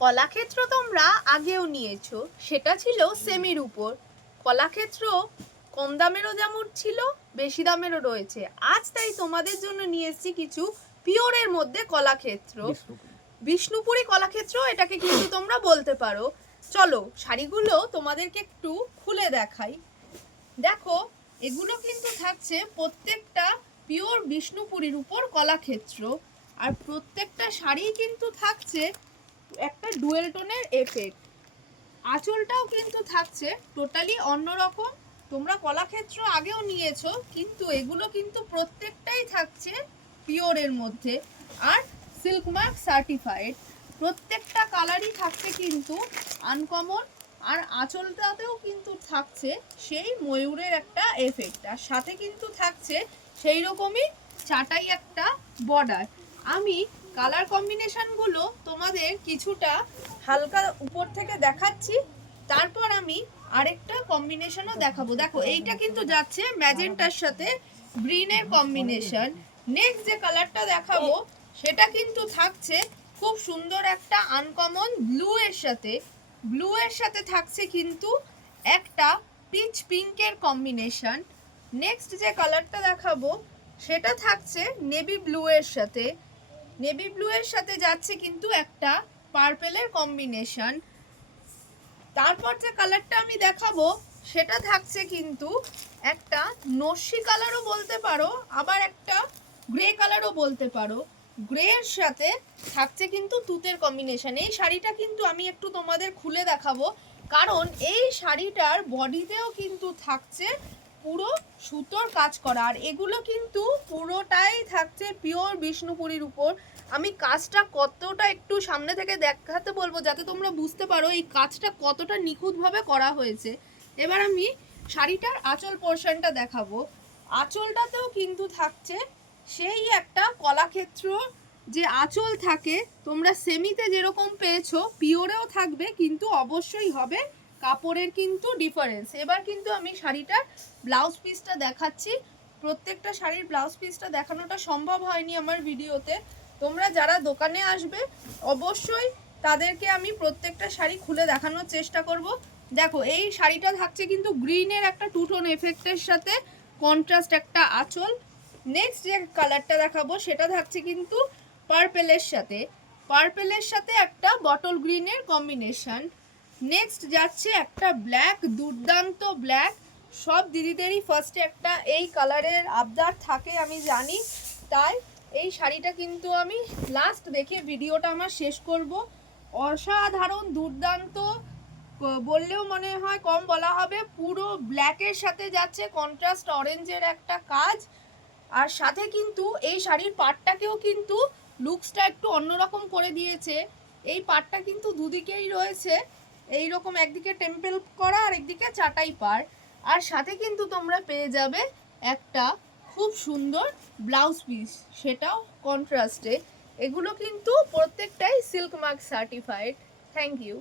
কলাক্ষেত্র তোমরা আগেও নিয়েছো, সেটা ছিল সেমির উপর। কলাক্ষেত্র কম দামেরও যেমন ছিল, বেশি দামেরও রয়েছে। আজ তাই তোমাদের জন্য নিয়ে এসেছি কিছু পিওরের মধ্যে কলাক্ষেত্র, বিষ্ণুপুরি কলাক্ষেত্র এটাকে কিন্তু তোমরা বলতে পারো। চলো শাড়িগুলো তোমাদেরকে একটু খুলে দেখাই। দেখো, এগুলো কিন্তু থাকছে প্রত্যেকটা পিওর বিষ্ণুপুরীর উপর কলাক্ষেত্র, আর প্রত্যেকটা শাড়ি কিন্তু থাকছে একটা ডুয়েল টোনের এফেক্ট। আঁচলটাও কিন্তু থাকছে টোটালি অন্যরকম। তোমরা কলাক্ষেত্র আগেও নিয়েছো, কিন্তু এগুলো কিন্তু প্রত্যেকটাই থাকছে পিওরের মধ্যে আর সিল্ক মার্ক সার্টিফাইড। প্রত্যেকটা কালারই থাকছে কিন্তু আনকমন, আর আঁচলটাতেও কিন্তু থাকছে সেই ময়ূরের একটা এফেক্ট, আর সাথে কিন্তু থাকছে সেই রকমই চাটাই একটা বর্ডার। আমি কালার কম্বিনেশনগুলো তোমাদের কিছুটা হালকা উপর থেকে দেখাচ্ছি, তারপর আমি আরেকটা কম্বিনেশনও দেখাবো। দেখো, এইটা কিন্তু যাচ্ছে ম্যাজেন্টার সাথে গ্রিনের কম্বিনেশন। নেক্সট যে কালারটা দেখাবো সেটা কিন্তু থাকছে খুব সুন্দর একটা আনকমন ব্লু এর সাথে। ব্লু এর সাথে থাকছে কিন্তু একটা পিচ পিঙ্কের কম্বিনেশন। নেক্সট যে কালারটা দেখাবো সেটা থাকছে নেভি ব্লু এর সাথে। নেভি ব্লু এর সাথে যাচ্ছে কিন্তু একটা পার্পেলের কম্বিনেশন। তারপর যে কালারটা আমি দেখাবো সেটা থাকছে কিন্তু একটা নস্যি কালারও বলতে পারো, আবার একটা গ্রে কালারও বলতে পারো। গ্রে এর সাথে থাকছে কিন্তু তুতের কম্বিনেশন। এই শাড়িটা কিন্তু আমি একটু তোমাদের খুলে দেখাবো, কারণ এই শাড়িটার বডিতেও কিন্তু থাকছে পুরো সুতোর কাজ করা, আর এগুলো কিন্তু পুরোটাই থাকছে পিওর বিষ্ণুপুরীর উপর। আমি কাজটা কতটা একটু সামনে থেকে দেখাতে বলবো যাতে তোমরা বুঝতে পারো এই কাজটা কতটা নিখুঁতভাবে করা হয়েছে। এবার আমি শাড়িটার আঁচল পোর্শনটা দেখাবো। আঁচলটাতেও কিন্তু থাকছে সেই একটা কলাক্ষেত্র যে আঁচল থাকে, তোমরা সেমিতে যেরকম পেয়েছো পিওরেও থাকবে, কিন্তু অবশ্যই হবে কাপড়ের কিন্তু ডিফারেন্স। এবার কিন্তু আমি শাড়িটার ব্লাউজ পিসটা দেখাচ্ছি। প্রত্যেকটা শাড়ির ব্লাউজ পিসটা দেখানোটা সম্ভব হয়নি আমার ভিডিওতে। তোমরা যারা দোকানে আসবে অবশ্যই তাদেরকে আমি প্রত্যেকটা শাড়ি খুলে দেখানোর চেষ্টা করব। দেখো, এই শাড়িটা থাকছে কিন্তু গ্রিনের একটা টু টোন এফেক্টের সাথে কন্ট্রাস্ট একটা আঁচল। নেক্সট যে কালারটা দেখাবো সেটা থাকছে কিন্তু পার্পেলের সাথে, পার্পেলের সাথে একটা বটল গ্রিনের কম্বিনেশন। নেক্সট যাচ্ছে একটা ব্ল্যাক, দুর্দান্ত ব্ল্যাক। সব দিদিদেরই ফার্স্টে একটা এই কালারের আবদার থাকে আমি জানি, তাই এই শাড়িটা কিন্তু আমি লাস্ট দেখে ভিডিওটা আমার শেষ করব। অসাধারণ দুর্দান্ত বললেও মনে হয় কম বলা হবে। পুরো ব্ল্যাকের সাথে যাচ্ছে কন্ট্রাস্ট অরেঞ্জের একটা কাজ, আর সাথে কিন্তু এই শাড়ির পাড়টাকেও কিন্তু লুকসটা একটু অন্যরকম করে দিয়েছে। এই পাড়টা কিন্তু দুদিকেই রয়েছে এই রকম, একদিকে টেম্পল করা আর একদিকে চাটাই পাড়, আর সাথে কিন্তু তোমরা পেয়ে যাবে একটা খুব সুন্দর ব্লাউজ পিস, সেটাও কন্ট্রাস্টে। এগুলো কিন্তু প্রত্যেকটাই silk mark certified. Thank you.